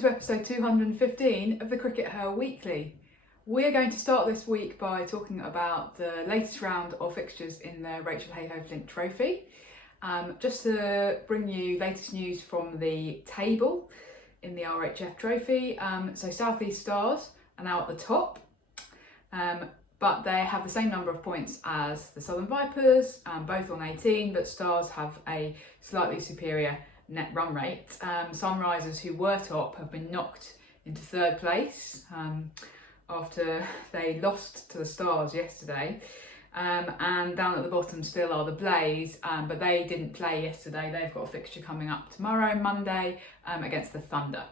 to episode 215 of the CRICKETher Weekly. We're going to start this week by talking about the latest round of fixtures in the RHF Trophy. Just to bring you latest news from the table in the RHF Trophy. So South East Stars are now at the top, but they have the same number of points as the Southern Vipers, both on 18, but Stars have a slightly superior net run rate. Sunrisers, who were top, have been knocked into third place after they lost to the Stars yesterday. And down at the bottom still are the Blaze, but they didn't play yesterday. They've got a fixture coming up tomorrow, Monday, against the Thunder.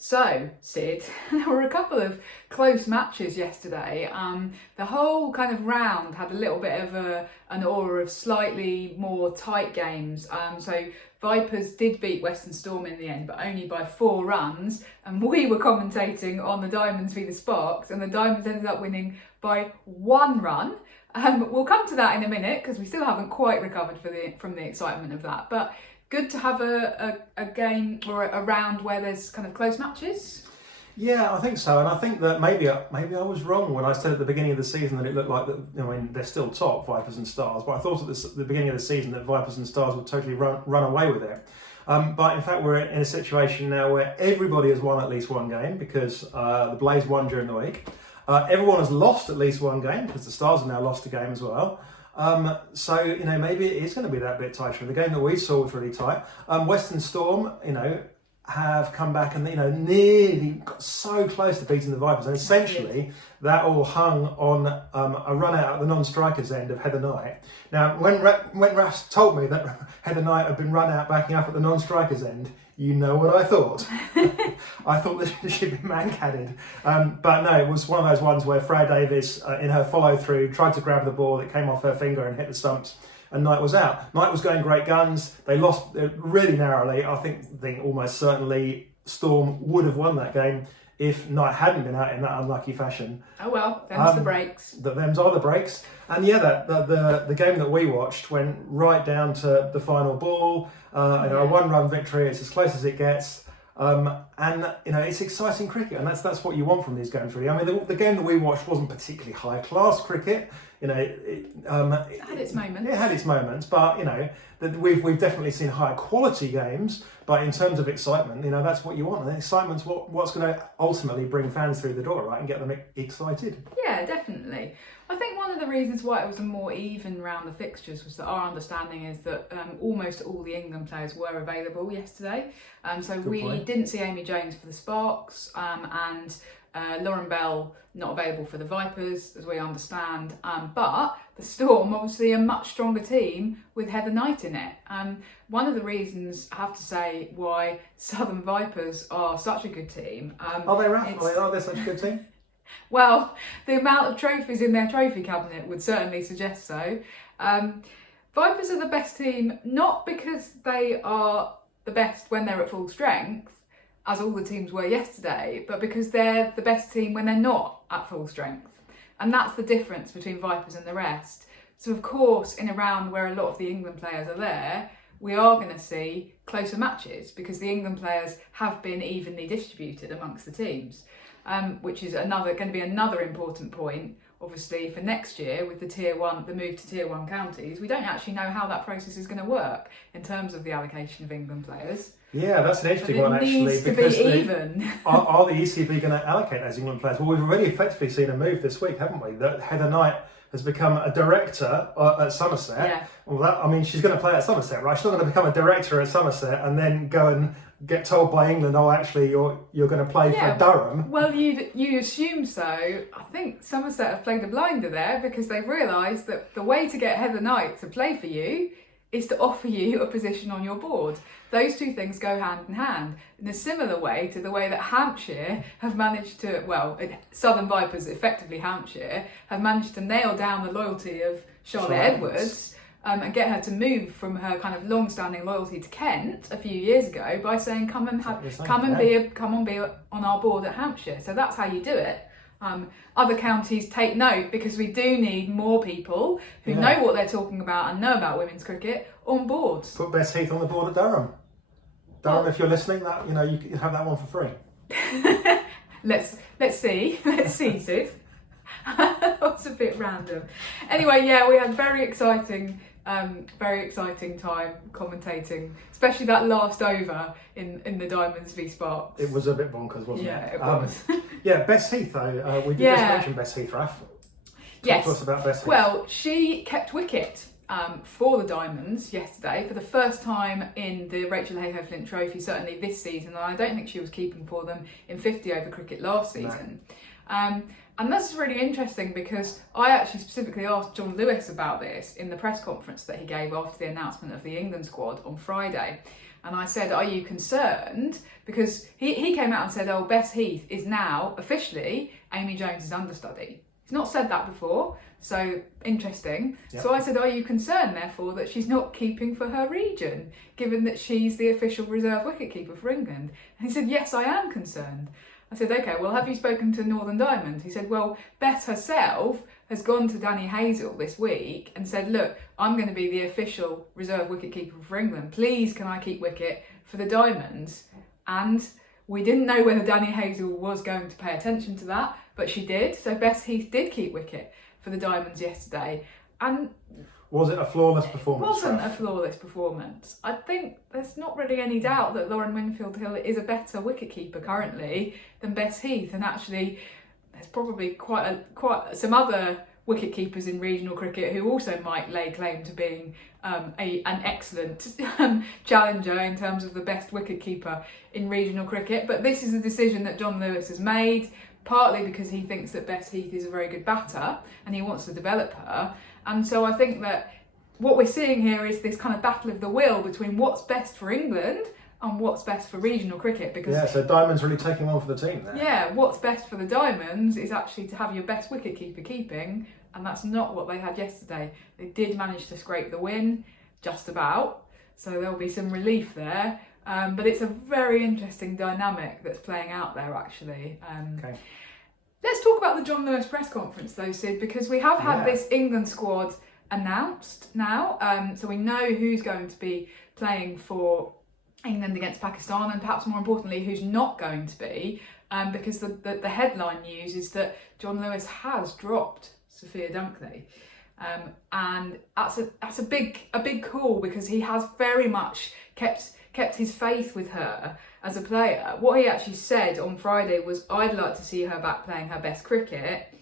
So, Sid, there were a couple of close matches yesterday. The whole kind of round had a little bit of an aura of slightly more tight games. So Vipers did beat Western Storm in the end, but only by 4 runs. And we were commentating on the Diamonds v the Sparks, and the Diamonds ended up winning by 1 run. We'll come to that in a minute, because we still haven't quite recovered from the excitement of that. But good to have a game or a round where there's kind of close matches. Yeah, I think so, and I think that maybe I was wrong when I said at the beginning of the season that it looked like that. I mean, they're still top, Vipers and Stars, but I thought at the beginning of the season that Vipers and Stars would totally run away with it. But in fact, we're in a situation now where everybody has won at least one game, because the Blaze won during the week. Everyone has lost at least one game, because the Stars have now lost a game as well. So, maybe it is going to be that bit tighter. The game that we saw was really tight. Western Storm, have come back and, nearly got so close to beating the Vipers. And essentially, that all hung on a run out at the non-strikers end of Heather Knight. Now, when Raf told me that Heather Knight had been run out backing up at the non-strikers end, you know what I thought. I thought that she'd been man-cadded. But no, it was one of those ones where Freya Davies, in her follow-through, tried to grab the ball. It came off her finger and hit the stumps, and Knight was out. Knight was going great guns. They lost really narrowly. I think almost certainly Storm would have won that game if Knight hadn't been out in that unlucky fashion. Oh well, them's the breaks. Them's are the breaks. And yeah, the game that we watched went right down to the final ball. A 1-run victory. It's as close as it gets. And it's exciting cricket, and that's what you want from these games, really. I mean, the game that we watched wasn't particularly high class cricket. It had its moments. It had its moments, but we've definitely seen higher quality games. But in terms of excitement, that's what you want. And excitement's what's going to ultimately bring fans through the door, right, and get them excited. Yeah, definitely. I think one of the reasons why it was a more even round of fixtures was that our understanding is that almost all the England players were available yesterday. So we didn't see Amy Jones for the Sparks, and Lauren Bell not available for the Vipers, as we understand. But the Storm, obviously a much stronger team with Heather Knight in it. One of the reasons, I have to say, why Southern Vipers are such a good team. Are they, Raf? Are they such a good team? Well, the amount of trophies in their trophy cabinet would certainly suggest so. Vipers are the best team, not because they are the best when they're at full strength, as all the teams were yesterday, but because they're the best team when they're not at full strength. And that's the difference between Vipers and the rest. So of course, in a round where a lot of the England players are there, we are going to see closer matches, because the England players have been evenly distributed amongst the teams. Which is going to be another important point, obviously, for next year with the move to Tier 1 counties. We don't actually know how that process is going to work in terms of the allocation of England players. Yeah, that's an interesting one, actually. It needs to be even. Are the ECB going to allocate those England players? Well, we've already effectively seen a move this week, haven't we? That Heather Knight has become a director at Somerset. Yeah. Well, she's going to play at Somerset, right? She's not going to become a director at Somerset and then go and get told by England, oh, actually, you're going to play for Durham. Well, you'd assume so. I think Somerset have played a blinder there, because they've realised that the way to get Heather Knight to play for you is to offer you a position on your board. Those two things go hand in hand, in a similar way to the way that Hampshire have managed to, Southern Vipers, effectively Hampshire, have managed to nail down the loyalty of Charlotte Edwards. And get her to move from her kind of long-standing loyalty to Kent a few years ago by saying, come and be on our board at Hampshire. So that's how you do it. Other counties take note, because we do need more people who know what they're talking about and know about women's cricket on board. Put Bess Heath on the board at Durham. Darren, if you're listening, that you can have that one for free. Let's see, Sid. That's a bit random. Anyway, yeah, we had very exciting time commentating, especially that last over in the Diamonds v Sparks. It was a bit bonkers, wasn't it? Yeah, it was. Yeah, Bess Heath though. We did just mention Bess Heath, Raf. Talk to us about Bess Heath. Well, she kept wicket for the Diamonds yesterday for the first time in the Rachel Hayhoe Trophy, certainly this season, and I don't think she was keeping for them in 50 over cricket last season. No. And this is really interesting because I actually specifically asked Jon Lewis about this in the press conference that he gave after the announcement of the England squad on Friday. And I said, are you concerned? Because he came out and said, oh, Bess Heath is now officially Amy Jones's understudy. He's not said that before, so interesting. Yep. So I said, are you concerned, therefore, that she's not keeping for her region, given that she's the official reserve wicketkeeper for England? And he said, yes, I am concerned. I said, okay, well, have you spoken to Northern Diamonds? He said, well, Bess herself has gone to Danny Hazel this week and said, look, I'm going to be the official reserve wicketkeeper for England. Please, can I keep wicket for the Diamonds? And we didn't know whether Danny Hazel was going to pay attention to that, but she did. So Bess Heath did keep wicket for the Diamonds yesterday. And was it a flawless performance? It wasn't a flawless performance. I think there's not really any doubt that Lauren Winfield-Hill is a better wicketkeeper currently than Bess Heath, and actually there's probably quite some other wicketkeepers in regional cricket who also might lay claim to being an excellent challenger in terms of the best wicketkeeper in regional cricket. But this is a decision that Jon Lewis has made, partly because he thinks that Bess Heath is a very good batter and he wants to develop her. And so I think that what we're seeing here is this kind of battle of the will between what's best for England and what's best for regional cricket. Because so Diamonds really taking one for the team there. Yeah, what's best for the Diamonds is actually to have your best wicketkeeper keeping, and that's not what they had yesterday. They did manage to scrape the win, just about, so there'll be some relief there. But it's a very interesting dynamic that's playing out there, actually. Okay. Let's talk about the Jon Lewis press conference though, Sid, because we have had this England squad announced now. So we know who's going to be playing for England against Pakistan, and perhaps more importantly, who's not going to be, because the headline news is that Jon Lewis has dropped Sophia Dunkley. And that's a big call, because he has very much kept his faith with her as a player. What he actually said on Friday was, I'd like to see her back playing her best cricket.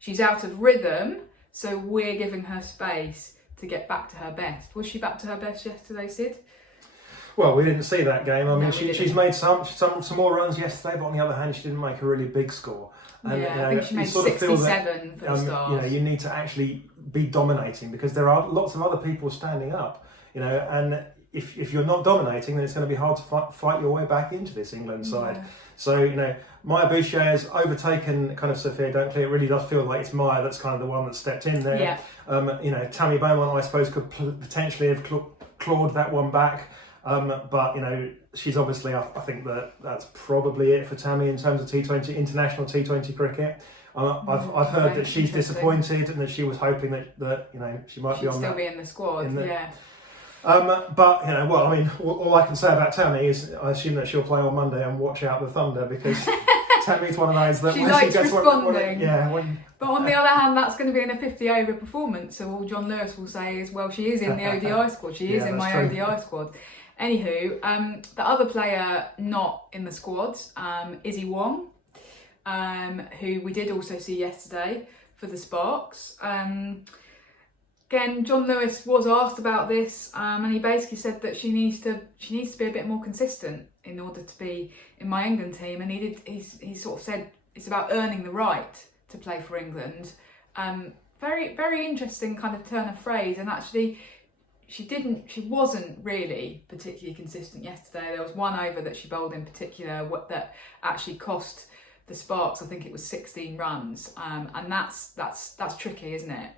She's out of rhythm, so we're giving her space to get back to her best. Was she back to her best yesterday, Sid? Well, we didn't see that game. I mean, she's made some more runs yesterday, but on the other hand, she didn't make a really big score. And, I think she made 67 for the Stars. You need to actually be dominating, because there are lots of other people standing up. And if you're not dominating, then it's going to be hard to fight your way back into this England side. Yeah. So, Maya Boucher has overtaken kind of Sophia Dunkley. It really does feel like it's Maya that's kind of the one that stepped in there. Yeah. Tammy Beaumont, I suppose, could potentially have clawed that one back. But she's obviously, I think that's probably it for Tammy in terms of T20 international T20 cricket. I've heard that she's disappointed and that she was hoping that she might be on still be in the squad. Yeah. But all I can say about Tammy is I assume that she'll play on Monday and watch out the thunder, because Tammy's one of those that she likes responding. But on the other hand, that's going to be in a 50 over performance. So all Jon Lewis will say is, well, she is in the ODI squad. She is in my true. ODI squad. Anywho, the other player not in the squad, Izzy Wong, who we did also see yesterday for the Sparks. Again, Jon Lewis was asked about this, and he basically said that she needs to be a bit more consistent in order to be in my England team. And he sort of said it's about earning the right to play for England. Very, very interesting kind of turn of phrase. And actually, she wasn't really particularly consistent yesterday. There was one over that she bowled in particular that actually cost the Sparks, I think it was 16 runs, and that's tricky, isn't it?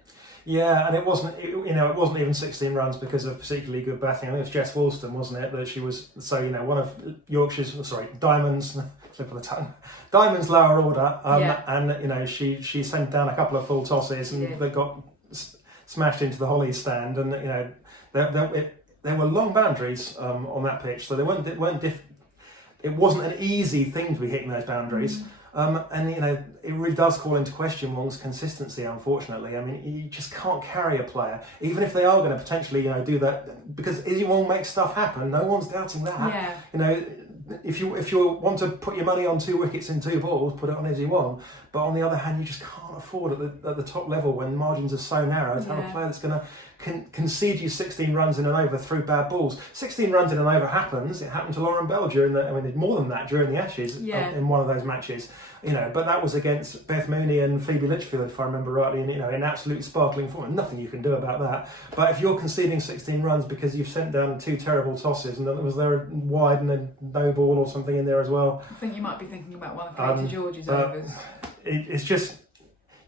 Yeah, and it wasn't even 16 runs because of particularly good batting. I think it was Jess Woolston, wasn't it, that she was, one of Diamonds, slip of the tongue, Diamonds lower order, and she sent down a couple of full tosses and they got smashed into the Hollies stand, and there were long boundaries on that pitch, so it wasn't an easy thing to be hitting those boundaries. And it really does call into question Wong's consistency, unfortunately. I mean, you just can't carry a player, even if they are going to potentially, do that, because Izzy Wong makes stuff happen. No one's doubting that. Yeah. If you want to put your money on 2 wickets in 2 balls, put it on Izzy Wong. But on the other hand, you just can't afford at the top level, when margins are so narrow, to have a player that's going to concede you 16 runs in an over through bad balls. 16 runs in an over happens. It happened to Lauren Bell more than that during the Ashes in one of those matches. But that was against Beth Mooney and Phoebe Litchfield, if I remember rightly, in absolute sparkling form. Nothing you can do about that. But if you're conceding 16 runs because you've sent down 2 terrible tosses, and was there a wide and a no ball or something in there as well? I think you might be thinking about one of Katie George's overs. It's just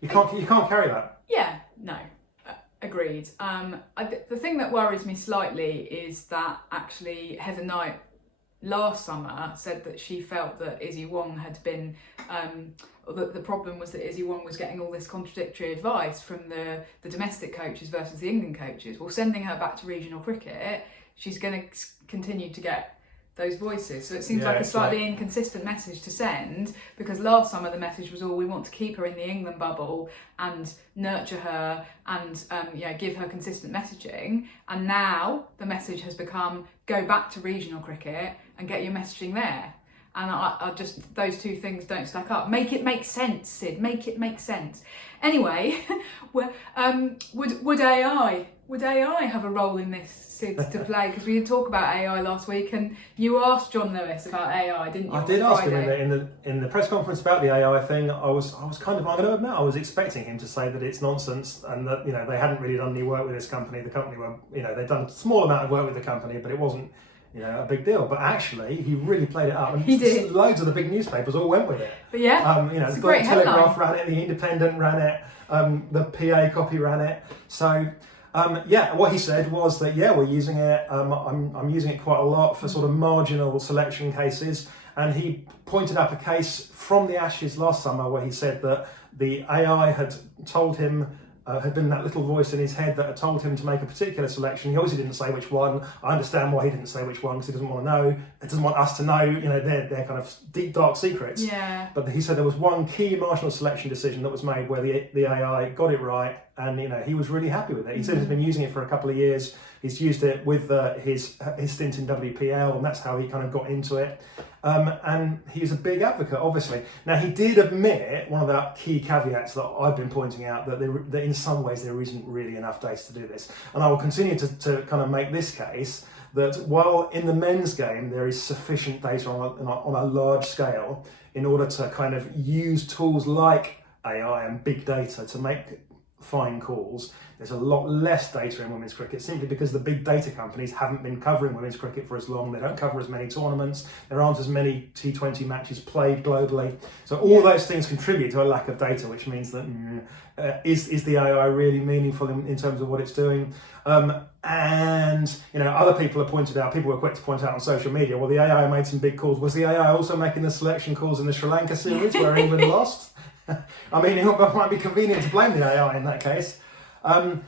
you can't carry that. Yeah, no. Agreed. The thing that worries me slightly is that actually Heather Knight last summer said that she felt that Izzy Wong had been, the problem was that Izzy Wong was getting all this contradictory advice from the domestic coaches versus the England coaches. Well, sending her back to regional cricket, she's going to continue to get those voices. So it seems like a slightly inconsistent message to send, because last summer the message was all, we want to keep her in the England bubble and nurture her and give her consistent messaging. And now the message has become, go back to regional cricket and get your messaging there. And I just, those two things don't stack up. Make it make sense, Sid. Make it make sense. Anyway, would AI have a role in this, Sid, to play? Because we did talk about AI last week, and you asked Jon Lewis about AI, didn't you? I did ask him in the press conference about the AI thing. I was kind of, I'm going to admit, I was expecting him to say that it's nonsense and that they hadn't really done any work with this company. The company were, they'd done a small amount of work with the company, but it wasn't a big deal. But actually, he really played it up, and he did. Loads of the big newspapers all went with it. But yeah, it's a great Telegraph ran it, the Independent ran it, the PA copy ran it. So. What he said was that we're using it. I'm using it quite a lot for sort of marginal selection cases, and he pointed up a case from the Ashes last summer where he said that the AI had told him. Had been that little voice in his head that had told him to make a particular selection. He obviously didn't say which one. I understand why he didn't say which one, because he doesn't want to know. He doesn't want us to know, their kind of deep, dark secrets. Yeah. But he said there was one key marginal selection decision that was made where the AI got it right, and he was really happy with it. He said he's been using it for a couple of years. He's used it with his stint in WPL, and that's how he kind of got into it. And he's a big advocate, obviously. Now, he did admit, one of the key caveats that I've been pointing out, that in some ways there isn't really enough data to do this. And I will continue to kind of make this case, that while in the men's game there is sufficient data on a large scale in order to kind of use tools like AI and big data to make fine calls, there's a lot less data in women's cricket, simply because the big data companies haven't been covering women's cricket for as long. They don't cover as many tournaments. There aren't as many T20 matches played globally. So all those things contribute to a lack of data, which means that is the AI really meaningful in terms of what it's doing? And other people have pointed out, people were quick to point out on social media, well, the AI made some big calls. Was the AI also making the selection calls in the Sri Lanka series where England lost? I mean, it might be convenient to blame the AI in that case. I'm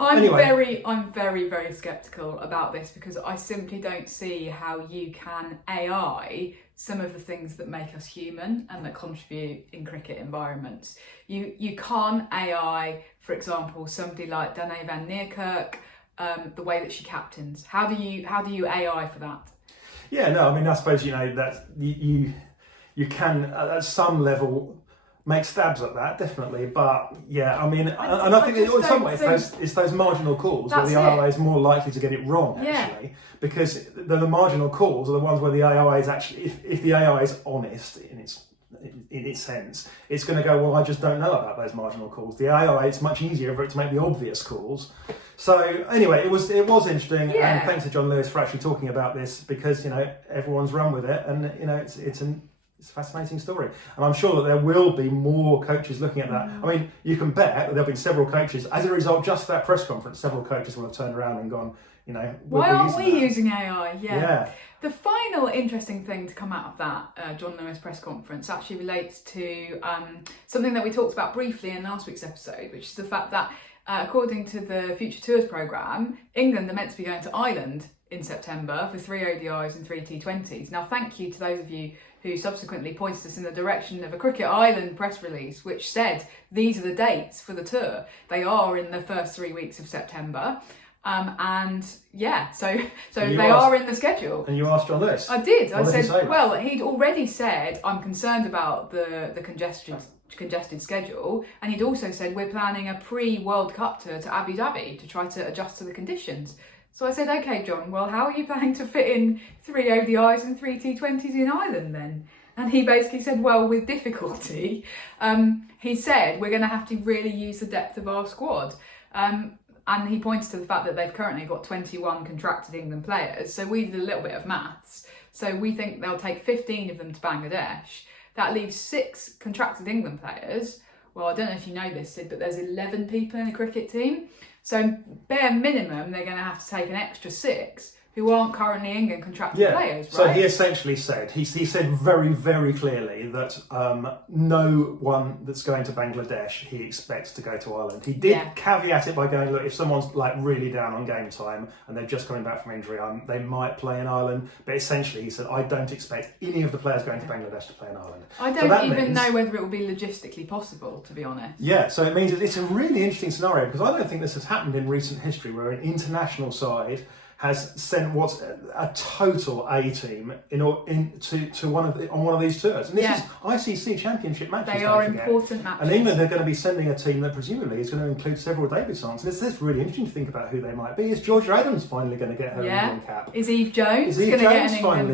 very, very sceptical about this, because I simply don't see how you can AI some of the things that make us human and that contribute in cricket environments. You can't AI, for example, somebody like Danae van Niekerk, the way that she captains. How do you AI for that? Yeah, no, I mean, I suppose that you can at some level make stabs at that, definitely, but I mean, I think in some ways it's those marginal calls where the AI is more likely to get it wrong, actually, because the marginal calls are the ones where the AI is actually, if the AI is honest in its sense, it's going to go, well, I just don't know about those marginal calls. The AI, it's much easier for it to make the obvious calls. So anyway, it was interesting, and thanks to Jon Lewis for actually talking about this, because everyone's run with it, and it's a fascinating story, and I'm sure that there will be more coaches looking at that. I mean, you can bet that there'll be several coaches, as a result, just that press conference, several coaches will have turned around and gone, why aren't we using AI? Yeah. The final interesting thing to come out of that Jon Lewis press conference actually relates to something that we talked about briefly in last week's episode, which is the fact that according to the Future Tours programme, England are meant to be going to Ireland in September for 3 ODIs and 3 T20s. Now, thank you to those of you who subsequently pointed us in the direction of a Cricket Island press release which said these are the dates for the tour. They are in the first 3 weeks of September. And yeah, so they are in the schedule. And you asked Jon Lewis? I did. What did he say? Well, he'd already said, I'm concerned about the congested schedule, and he'd also said we're planning a pre-World Cup tour to Abu Dhabi to try to adjust to the conditions. So I said, okay, Jon, well, how are you planning to fit in 3 ODIs and 3 T20s in Ireland then? And he basically said, well, with difficulty. He said, we're going to have to really use the depth of our squad. And he points to the fact that they've currently got 21 contracted England players. So we did a little bit of maths. So we think they'll take 15 of them to Bangladesh. That leaves 6 contracted England players. Well, I don't know if you know this, Sid, but there's 11 people in a cricket team. So bare minimum, they're going to have to take an extra 6 who aren't currently England contracted players, right? So he essentially said, he said very, very clearly that no one that's going to Bangladesh he expects to go to Ireland. He did caveat it by going, look, if someone's like really down on game time and they're just coming back from injury, they might play in Ireland. But essentially he said, I don't expect any of the players going to Bangladesh to play in Ireland. I don't even know whether it will be logistically possible, to be honest. Yeah, so it means it's a really interesting scenario because I don't think this has happened in recent history where an international side has sent what's a total A team to one of these tours, and this is ICC Championship matches. They are important matches, and England are going to be sending a team that presumably is going to include several debutants. And it's really interesting to think about who they might be. Is Georgia Adams finally going to get her England cap? Is Eve Jones going to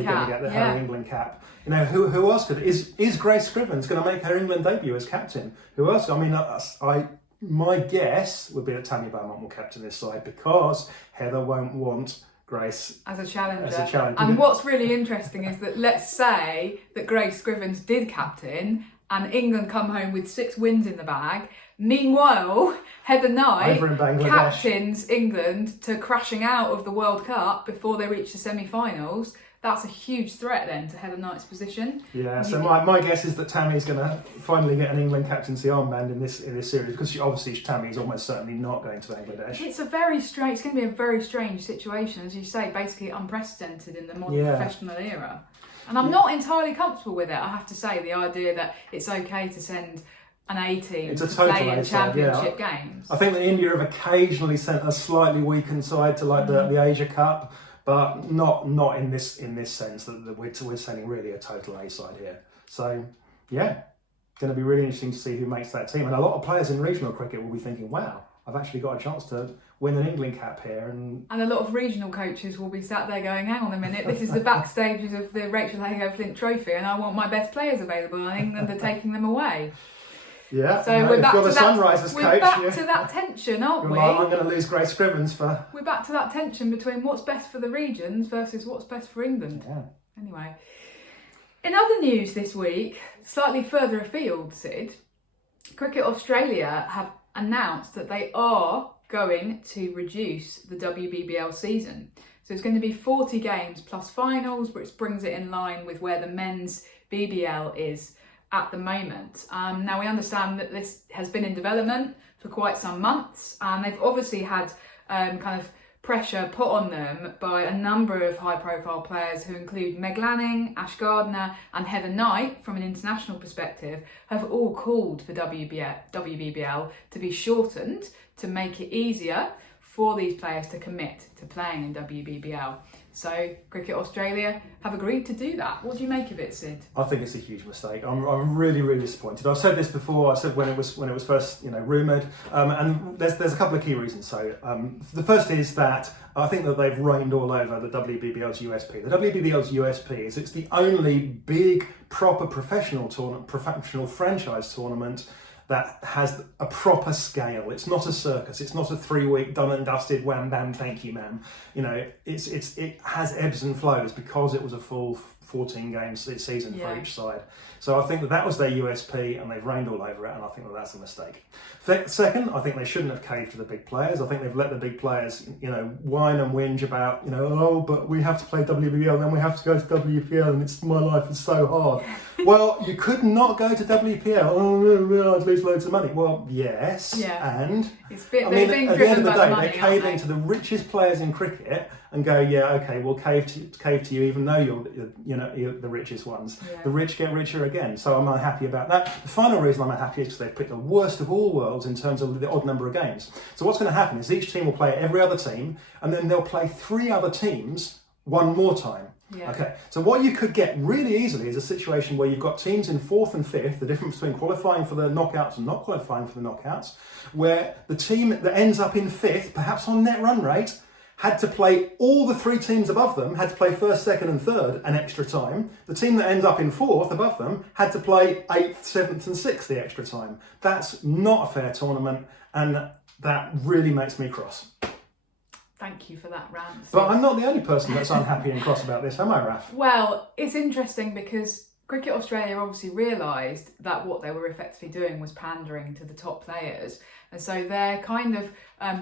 get her England cap? You know, who else could? Is Grace Scrivens going to make her England debut as captain? Who else? I mean, my guess would be that Tammy Beaumont will captain this side because Heather won't want Grace as a challenger. And what's really interesting is that let's say that Grace Scrivens did captain and England come home with 6 wins in the bag. Meanwhile, Heather Knight captains England to crashing out of the World Cup before they reach the semi-finals. That's a huge threat then to Heather Knight's position. Yeah, so my guess is that Tammy's going to finally get an England captaincy armband in this series because obviously Tammy's almost certainly not going to Bangladesh. It's going to be a very strange situation, as you say, basically unprecedented in the modern professional era. And I'm not entirely comfortable with it, I have to say, the idea that it's okay to send an A team to play in championship games. I think that India have occasionally sent a slightly weakened side to like the Asia Cup. But not in this sense that we're sending really a total A side here. So yeah, going to be really interesting to see who makes that team. And a lot of players in regional cricket will be thinking, wow, I've actually got a chance to win an England cap here. And a lot of regional coaches will be sat there going, hang on a minute, this is the backstages of the RHF Hayhoe Trophy and I want my best players available and England are taking them away. Yeah, so we're back to to that tension, aren't we? I'm going to lose Grace Scrivens for... We're back to that tension between what's best for the regions versus what's best for England. Yeah. Anyway, in other news this week, slightly further afield, Sid, Cricket Australia have announced that they are going to reduce the WBBL season. So it's going to be 40 games plus finals, which brings it in line with where the men's BBL is at the moment. Now we understand that this has been in development for quite some months and they've obviously had kind of pressure put on them by a number of high profile players who include Meg Lanning, Ash Gardner and Heather Knight from an international perspective have all called for WBBL to be shortened to make it easier for these players to commit to playing in WBBL. So Cricket Australia have agreed to do that. What do you make of it, Sid? I think it's a huge mistake. I'm really, really disappointed. I've said this before. I said when it was first rumoured, and there's a couple of key reasons. So the first is that I think that they've rained all over the WBBL's USP. The WBBL's USP is it's the only big proper professional franchise tournament that has a proper scale. It's not a circus. It's not a 3-week done and dusted wham bam thank you ma'am. You know, it has ebbs and flows because it was a full 14 game season for each side. So I think that was their USP and they've rained all over it, and I think that's a mistake. Second, I think they shouldn't have caved to the big players. I think they've let the big players, whine and whinge about, oh, but we have to play WBBL and then we have to go to WPL and my life is so hard. Well, you could not go to WPL. Oh, I'd lose loads of money. Well, yes, and at the end of the day, they're caving to the richest players in cricket and go, yeah, okay, we'll cave to you, even though you're the richest ones. Yeah. The rich get richer again. So I'm unhappy about that. The final reason I'm unhappy is because they've picked the worst of all worlds in terms of the odd number of games. So what's going to happen is each team will play every other team, and then they'll play 3 other teams one more time. Yeah. Okay, so what you could get really easily is a situation where you've got teams in 4th and 5th, the difference between qualifying for the knockouts and not qualifying for the knockouts, where the team that ends up in 5th, perhaps on net run rate, had to play all the 3 teams above them, had to play 1st, 2nd and 3rd an extra time. The team that ends up in 4th above them had to play 8th, 7th and 6th the extra time. That's not a fair tournament, and that really makes me cross. Thank you for that rant. But I'm not the only person that's unhappy and cross about this, am I, Raf? Well, it's interesting because Cricket Australia obviously realised that what they were effectively doing was pandering to the top players. And so their kind of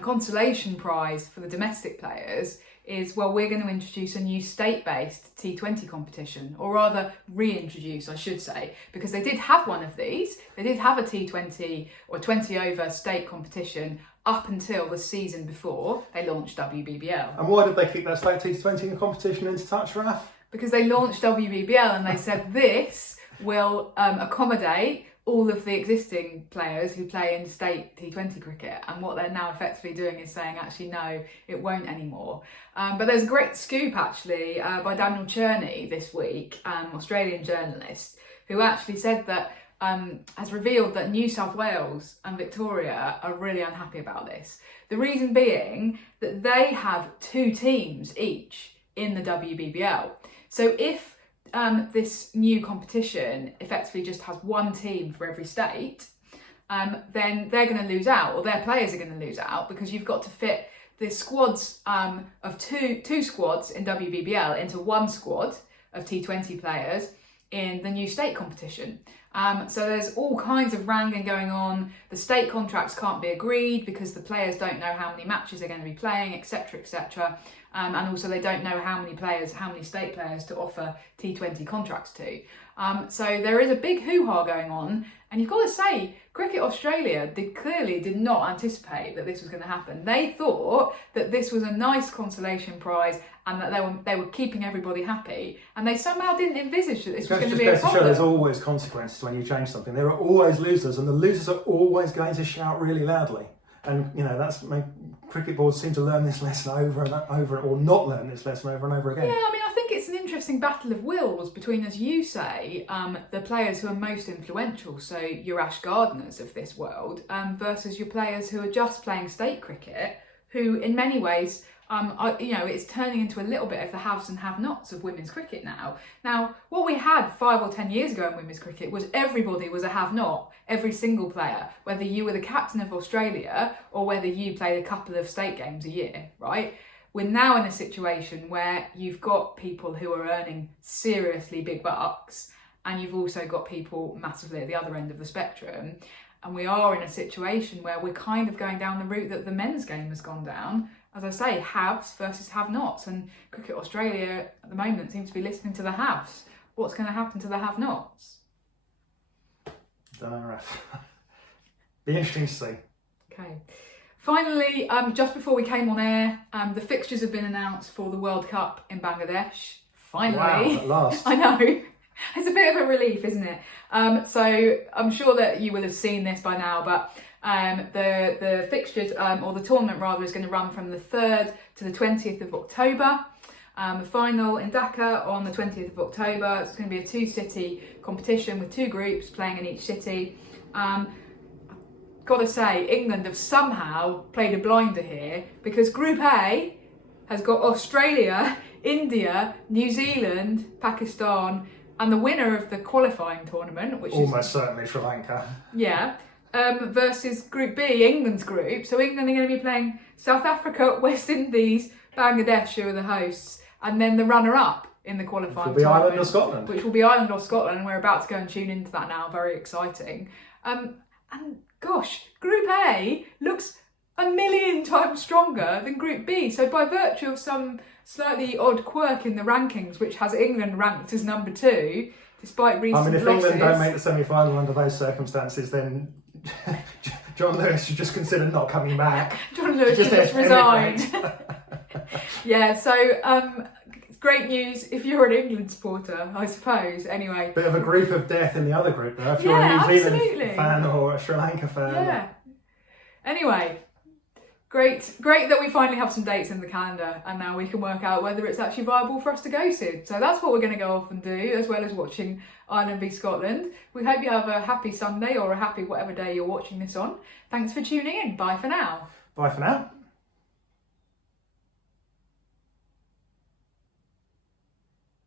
consolation prize for the domestic players is, well, we're going to introduce a new state-based T20 competition, or rather reintroduce, I should say, because they did have one of these. They did have a T20 or 20-over state competition up until the season before they launched WBBL. And why did they kick that state T20 competition into touch, Raf? Because they launched WBBL and they said this will accommodate all of the existing players who play in state T20 cricket, and what they're now effectively doing is saying, actually, no, it won't anymore. But there's a great scoop actually by Daniel Cherney this week, Australian journalist, who actually said that has revealed that New South Wales and Victoria are really unhappy about this. The reason being that they have 2 teams each in the WBBL. So if this new competition effectively just has 1 team for every state, then they're going to lose out, or their players are going to lose out, because you've got to fit the squads of two squads in WBBL into 1 squad of T20 players in the new state competition. So there's all kinds of wrangling going on. The state contracts can't be agreed because the players don't know how many matches they're going to be playing, etc, etc. And also they don't know how many state players to offer T20 contracts to. So there is a big hoo-ha going on, and you've got to say, Cricket Australia clearly did not anticipate that this was going to happen. They thought that this was a nice consolation prize and that they were keeping everybody happy, and they somehow didn't envisage that this was going to be a problem. There's always consequences when you change something. There are always losers, and the losers are always going to shout really loudly. And that's cricket boards seem to learn this lesson over and over, or not learn this lesson over and over again. Yeah, I mean, I think it's an interesting battle of wills between, as you say, the players who are most influential, so your Ash Gardners of this world, versus your players who are just playing state cricket, who in many ways, it's turning into a little bit of the haves and have-nots of women's cricket now. Now, what we had 5 or 10 years ago in women's cricket was everybody was a have-not, every single player, whether you were the captain of Australia or whether you played a couple of state games a year, right? We're now in a situation where you've got people who are earning seriously big bucks, and you've also got people massively at the other end of the spectrum. And we are in a situation where we're kind of going down the route that the men's game has gone down. As I say, haves versus have-nots, and Cricket Australia at the moment seems to be listening to the haves. What's going to happen to the have-nots? Don't know, Raf. Be interesting to see. Okay. Finally, just before we came on air, the fixtures have been announced for the World Cup in Bangladesh. Finally. Wow, at last. I know. It's a bit of a relief, isn't it? So I'm sure that you will have seen this by now, but the fixtures, or the tournament rather, is going to run from the 3rd to the 20th of October. The final in Dhaka on the 20th of October. It's going to be a 2-city competition with 2 groups playing in each city. Got to say, England have somehow played a blinder here, because Group A has got Australia, India, New Zealand, Pakistan, and the winner of the qualifying tournament, which almost certainly Sri Lanka. Yeah. Versus Group B, England's group. So England are going to be playing South Africa, West Indies, Bangladesh, who are the hosts, and then the runner-up in the qualifying tournament. Ireland or Scotland. Which will be Ireland or Scotland, and we're about to go and tune into that now. Very exciting. And gosh, Group A looks a million times stronger than Group B. So by virtue of some slightly odd quirk in the rankings, which has England ranked as number 2, despite recent losses. If England don't make the semi-final under those circumstances, then Jon Lewis should just consider not coming back. Jon Lewis should just resign. Yeah, so great news if you're an England supporter, I suppose. Anyway. Bit of a group of death in the other group though, if you're Yeah, a New Zealand absolutely. fan or a Sri Lanka fan. Yeah. Anyway, great that we finally have some dates in the calendar and now we can work out whether it's actually viable for us to go soon. So that's what we're going to go off and do, as well as watching Ireland v Scotland. We hope you have a happy Sunday or a happy whatever day you're watching this on. Thanks for tuning in. Bye for now. Bye for now.